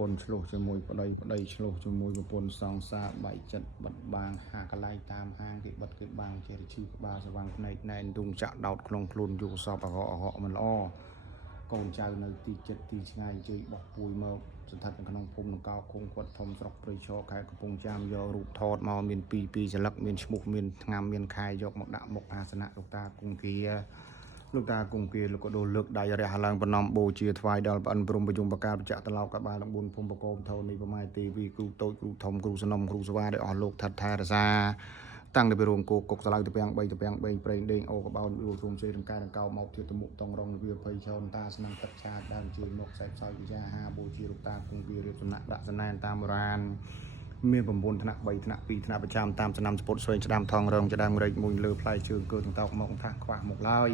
ពន្ធឆ្លោះជាមួយប្តីឆ្លោះជាមួយប្រពន្ធសង្សារបែកចិត្តបាត់បាងហាកន្លែងតាមហាងគេបិទគេបាំងចេះឈឺក្បាលស្វាំងភ្នែកណែនទុំចាក់ដោតក្នុងខ្លួនយកសពអរហមិនល្អកូនចៅនៅទីចិត្តទីឆ្ងាយជ័យបោះពួយមកស្ថិតនៅក្នុងភូមិនគរគង់គាត់ធំស្រុកព្រៃឈរខេត្តកំពង់ចាមយករូបថតមកមានពីរចលឹកមានឈ្មោះមានថ្ងៃមានខែយកមកដាក់មុខអាសនៈលោកតាគង្គីលោកតាគង្គីលោកក៏ដូរលើកដៃរះឡើងបំណំបូជាថ្វាយដល់ប្អិនព្រំប្រយមបកាបច្ចៈតឡោកបាលទាំង4ភូមិបកោមធននៃប្រម៉ែទេវីគ្រូតូចគ្រូធំគ្រូសនំគ្រូសវ៉ាដែលអស់លោកថាត់ថារសាតាំងពីរោងគោកុកស្លៅទៅពាំង3ទៅពាំង3ប្រេងដេងអូកបោនយូររួមសេរង្កែដង្កោមកធៀបតមុខតងរងវាភ័យឆោនតាស្នំទឹកឆាតដើមជើងមកខ្សែផ្សោយវិជាហាបូជាលោកតាគង្គីរៀបសំណាក់ដាក់សណែនតាមបុរាណមាន9ថ្នាក់3ថ្នាក់2ថ្នាក់ប្រចាំតាមសំណាំសពុតស្វែងស្ដាំថងរងច្ដាំរែកមួយលើផ្លែជើងកើទាំងតោកមកថាខ្វះមកឡើយ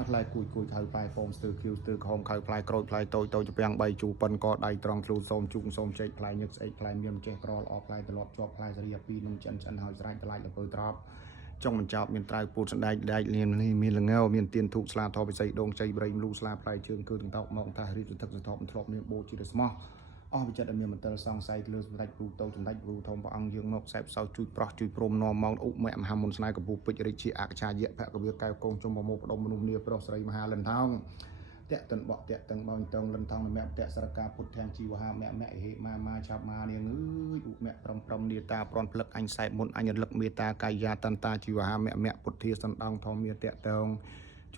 អត់ឡាយគួយខៅផ្លែហ្វមស្ទើខៀវស្ទើខំខៅផ្លែក្រូចផ្លែតូចទៅពាំង3ជូប៉ុនកដៃត្រង់ធ្លូសូមជុំសូមចេកផ្លែញឹកស្អែកផ្លែមានចេះក្រល្អផ្លែត្រឡប់ជាប់ផ្លែសេរី2នំចិនហើយស្រេចថ្លៃទៅពើត្រប់ចុងបញ្ចប់មានត្រៅពូតសណ្ដែកដែកលៀនមានលងើមានទៀនធូបស្លាធបិស័យដងជ័យប្រេងលូស្លាផ្លែជើងគឺទាំងតោកមកថារៀបសន្ធឹកសន្ធាប់ធ្លាប់មានបូជាស្មោះអស់វិចិត្រមានមន្ទិលសង្ស័យលើសម្ដេចគ្រូតូចសម្ដេចគ្រូធំព្រះអង្គយើងមកខ្សែផ្សោជួយប្រោះជួយព្រមនាំមកឧបមមហាមុនស្នេហ៍កពូពេជ្ររាជាអក្សរយៈភគវិកែវកងជុំប្រមោផ្ដុំមនុស្សនាប្រុសស្រីមហាលិនថោងតេតិនបកតេតិនបោញតងលិនថោងមគ្គតេសរកាពុទ្ធធាងជីវហាមគ្គហេម៉ាឆាប់ម៉ានាងអើយឧបមគ្គប្រំនេតាប្រន់ផ្លឹកអញសែបមុនអញរលឹកមេតាកាយាតន្តាជីវហាមគ្គពុទ្ធាសណ្ដងធម្មតេតង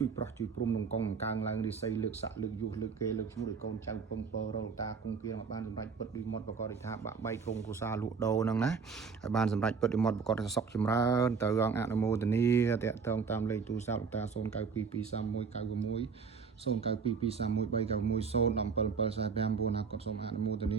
ជួយប្រោះជួយព្រំនងកងកើងឡើងរិស័យលើកសាក់លើកយុះលើកគេលើកឈ្មោះឲ្យកូនចៅពងពររតាគង្គៀមកបានសម្រេចពិតវិមត់បករិថាបាក់បែកគង់កុសាលក់ដូរហ្នឹងណាឲ្យបានសម្រេចពិតវិមត់បករិថាសុខចម្រើនទៅអង្គអនុមោទនីតេតងតាមលេខទូរស័ព្ទលោកតា09223196 092231391775 9ណាគាត់សូមអនុមោទនី